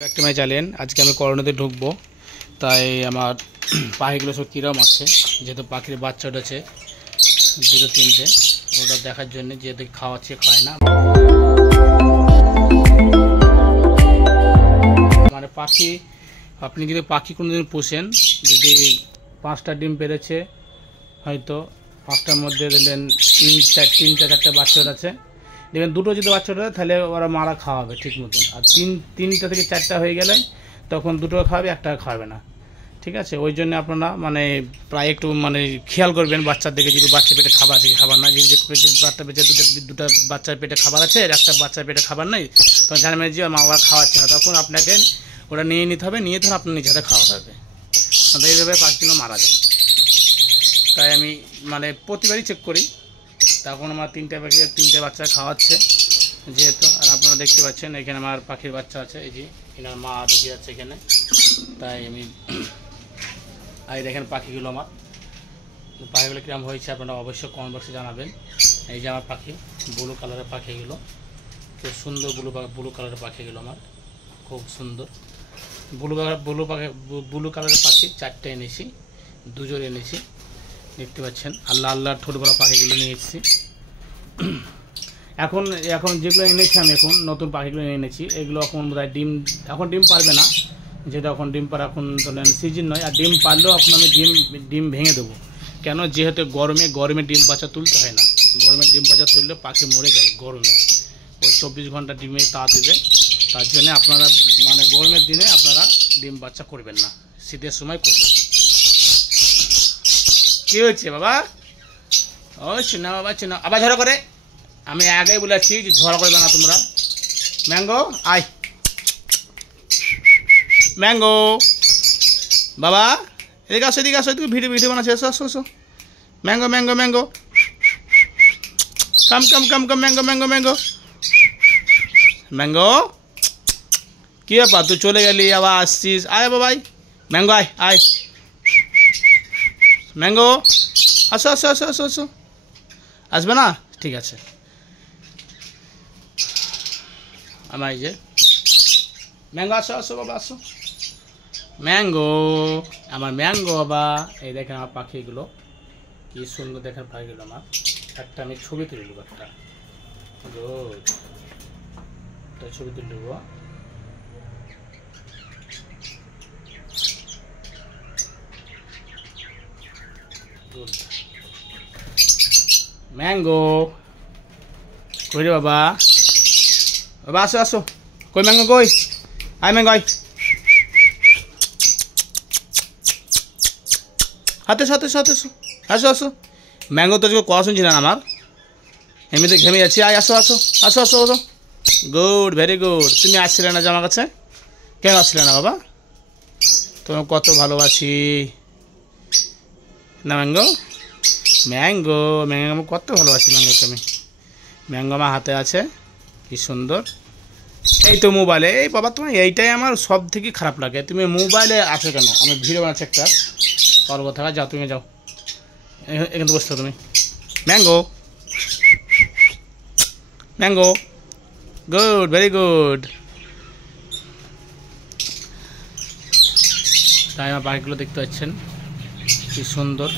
একটি চালিয়েন আজকে আমি করোনাতে ঢুকবো, তাই আমার পাখিগুলো সব কিরম আছে, যেহেতু পাখির বাচ্চা উঠেছে দুটো তিনটে, ওটা দেখার জন্য যেহেতু খাওয়াচ্ছে খায় না। মানে পাখি আপনি যদি পাখি কোনোদিন পোষেন, যদি 5টা ডিম পেরেছে, হয়তো 5টার মধ্যে দিলেন তিনটা চারটে বাচ্চা আছে, দেখবেন দুটো যদি বাচ্চা ওঠে তাহলে ওরা মারা খাওয়াবে ঠিক মতন। আর তিনটা থেকে 4টা হয়ে গেলে তখন দুটো খাওয়াবে, একটা খাওয়াবে না। ঠিক আছে, ওই জন্য আপনারা মানে প্রায় একটু মানে খেয়াল করবেন বাচ্চার দিকে, যদি বাচ্চা পেটে খাবার আছে কি খাবার না। যদি বাচ্চা পেটে দুটো বাচ্চার পেটে খাবার আছে, একটা বাচ্চার পেটে খাবার নেই, তখন জানবেন যে মা বাবা খাওয়াচ্ছে না, তখন আপনাকে ওটা নিয়ে নিতে হবে, নিয়ে তখন আপনার নিজে হাতে খাওয়াতে হবে। এইভাবে পাখিগুলো মারা যায়। তাই আমি মানে প্রতিবারই চেক করি, তখন আমার 3টে বাচ্চা খাওয়াচ্ছে যেহেতু। আর আপনারা দেখতে পাচ্ছেন এখানে আমার পাখির বাচ্চা আছে, এই যে এনার মা দেখে যাচ্ছে এখানে। তাই আমি দেখেন পাখিগুলো, আমার পাখিগুলো কিরকম হয়েছে আপনারা অবশ্যই কমেন্ট বক্সে জানাবেন। এই যে আমার পাখি, ব্লু কালারের পাখিগুলো, খুব সুন্দর ব্লু কালারের পাখিগুলো আমার খুব সুন্দর। ব্লু কালারের পাখি 4টে এনেছি, 2 জোড় এনেছি, দেখতে পাচ্ছেন। আল্লাহর ঠোঁট বড়া পাখিগুলো নিয়ে এসেছি। এখন যেগুলো এনেছি আমি, এখন নতুন পাখিগুলো এনেছি, এগুলো এখন বোধহয় ডিম পারবে না, যেটা এখন ডিম পাড়া এখন ধরেন সিজন নয়। আর ডিম পারলেও এখন আমি ডিম ভেঙে দেবো, কেন যেহেতু গরমে ডিম বাচ্চা তুলতে হয় না। গরমে ডিম বাচ্চা তুললে পাখি মরে যায় গরমে, ওই 24 ঘন্টা ডিমে তাপ দেবে। তার জন্য আপনারা মানে গরমের দিনে আপনারা ডিম বাচ্চা করবেন না, শীতের সময় করবেন। কি হচ্ছে বাবা? ও চিনা বাবা, চিনা আবার ঝড় করে। আমি আগেই বলেছি যে ঝড় করবে না তোমরা। ম্যাঙ্গো আয়, ম্যাঙ্গো বাবা এদিকে আসো, এদিকে আসো, তুমি ভিডিও বানাচ্ছো, এসো। ম্যাঙ্গো কাম ম্যাঙ্গো কি ব্যাপার, তুই চলে গেলি আবার আসছিস? আয় বাবা, ম্যাঙ্গো আয় ম্যাঙ্গো, আসো আসবে না? ঠিক আছে। আমার এই যে ম্যাঙ্গো, আসো বাবা, আসো ম্যাঙ্গো, আমার ম্যাঙ্গো বাবা। এই দেখেন আমার পাখিগুলো কি সুন্দর, দেখেন পাখিগুলো আমার। একটা আমি ছবি তুলে নেবো, একটা ছবি তুলে নেবো। ম্যাঙ্গো কই রে বাবা, আসো কই ম্যাঙ্গো, কই আয় ম্যাঙ্গো, আয় হাতে আসো। ম্যাঙ্গো তো কথা শুনছি না আমার, এমনিতে ঘেমে যাচ্ছি। আয় আসো। Good, very good. তুমি আসছিলে না যে আমার কাছে? কেন আসছিলে না বাবা? তোমার কত ভালোবাসি না ম্যাঙ্গো আমি কত ভালোবাসি ম্যাঙ্গোকে আমি। ম্যাঙ্গো আমার হাতে আছে, কি সুন্দর। এই তো মোবাইলে, এই বাবা তোমার এইটাই আমার সব থেকে খারাপ লাগে, তুমি মোবাইলে আসো কেন? আমি ভিডিও বানাচ্ছি একটা, পারবো থাকা, যাও তুমি যাও, এখানে বসছো তুমি। Mango good, very good. তাই আমার পাখিগুলো দেখতে পাচ্ছেন কি সুন্দর।